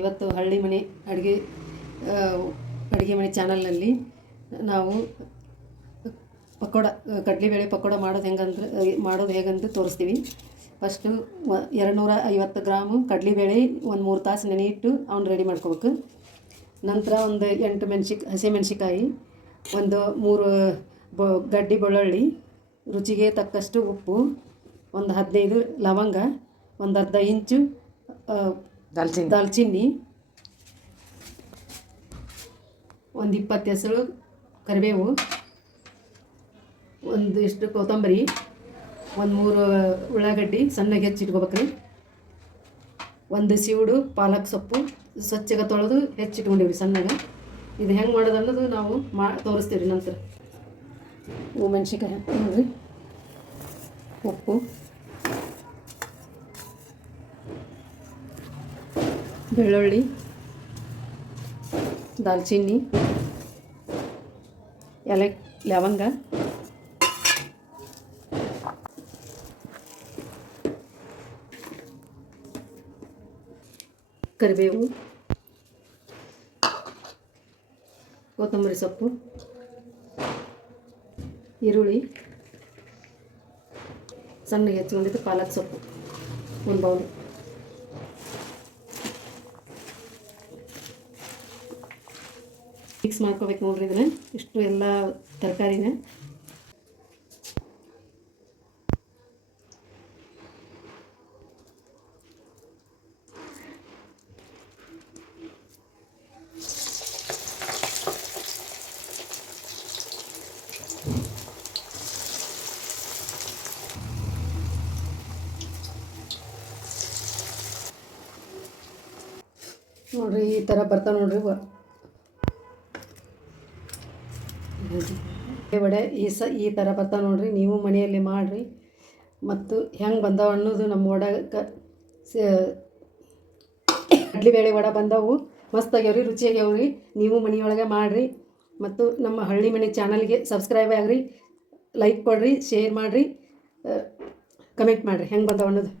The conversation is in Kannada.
ಇವತ್ತು ಹಳ್ಳಿ ಮನೆ ಅಡುಗೆ ಮನೆ ಚಾನಲ್ನಲ್ಲಿ ನಾವು ಕಡಲೆಬೇಳೆ ಪಕೋಡ ಮಾಡೋದು ಹೇಗಂತ ತೋರಿಸ್ತೀವಿ. ಫಸ್ಟು 250 ಗ್ರಾಮು ಕಡಲೆಬೇಳೆ ಒಂದು 3 ತಾಸು ನೆನೆಯಿಟ್ಟು ಅವ್ನು ರೆಡಿ ಮಾಡ್ಕೋಬೇಕು. ನಂತರ ಒಂದು 8 ಹಸಿಮೆಣ್ಸಿಕಾಯಿ, ಒಂದು 3 ಗಡ್ಡೆ ಬೆಳ್ಳುಳ್ಳಿ, ರುಚಿಗೆ ತಕ್ಕಷ್ಟು ಉಪ್ಪು, ಒಂದು 15 ಲವಂಗ, ಒಂದು ಅರ್ಧ ಇಂಚು ದಾಲ್ಚಿನ್ನಿ, ಒಂದು 20 ಹೆಸರು ಕರಿಬೇವು, ಒಂದಿಷ್ಟು ಕೊತ್ತಂಬರಿ, ಒಂದು 3 ಉಳ್ಳಾಗಡ್ಡಿ ಸಣ್ಣಗೆ ಹೆಚ್ಚಿಟ್ಕೋಬೇಕ್ರಿ. ಒಂದು ಸಿವುಡು ಪಾಲಕ್ ಸೊಪ್ಪು ಸ್ವಚ್ಛಗೆ ತೊಳೆದು ಹೆಚ್ಚಿಟ್ಕೊಂಡಿವ್ರಿ ಸಣ್ಣಗೆ. ಇದು ಹೆಂಗೆ ಮಾಡೋದು ಅನ್ನೋದು ನಾವು ತೋರಿಸ್ತೀವಿ ರೀ. ನಂತರ ಮೆಣಸಿನ್ಕಾಯಿ ನೋಡಿರಿ, ಉಪ್ಪು, ಬೆಳ್ಳುಳ್ಳಿ, ದಾಲ್ಚಿನ್ನಿ, ಲವಂಗ, ಕರಿಬೇವು, ಕೊತ್ತಂಬರಿ ಸೊಪ್ಪು, ಈರುಳ್ಳಿ, ಸಣ್ಣಗೆ ಹೆಚ್ಚಿಕೊಂಡಿದ್ದು ಪಾಲಕ್ ಸೊಪ್ಪು ಒಂದು ಬೌಲ್, ಮಿಕ್ಸ್ ಮಾಡ್ಕೋಬೇಕು ನೋಡ್ರಿ. ಇದನ್ನ ಇಷ್ಟು ಎಲ್ಲ ತರಕಾರಿನ ನೋಡ್ರಿ ಈ ಥರ ಬರ್ತಾವೆ ನೋಡ್ರಿ ವಡೆ. ಈ ಥರ ಬರ್ತಾವೆ ನೋಡ್ರಿ. ನೀವು ಮನೆಯಲ್ಲಿ ಮಾಡಿರಿ. ಮತ್ತು ಹೆಂಗೆ ಬಂದಾವ ಅನ್ನೋದು ನಮ್ಮ ಕಡ್ಲಿಬೇಳೆ ವಡೆ ಬಂದವು, ಮಸ್ತಾಗ್ಯಾವ್ರಿ, ರುಚಿಯಾಗ್ಯಾವ್ರಿ. ನೀವು ಮನೆಯೊಳಗೆ ಮಾಡಿರಿ. ಮತ್ತು ನಮ್ಮ ಹಳ್ಳಿ ಮನೆ ಚಾನಲ್ಗೆ ಸಬ್ಸ್ಕ್ರೈಬ್ ಆಗಿರಿ, ಲೈಕ್ ಕೊಡಿರಿ, ಶೇರ್ ಮಾಡಿರಿ, ಕಮೆಂಟ್ ಮಾಡಿರಿ ಹೆಂಗೆ ಬಂದಾವ ಅನ್ನೋದು.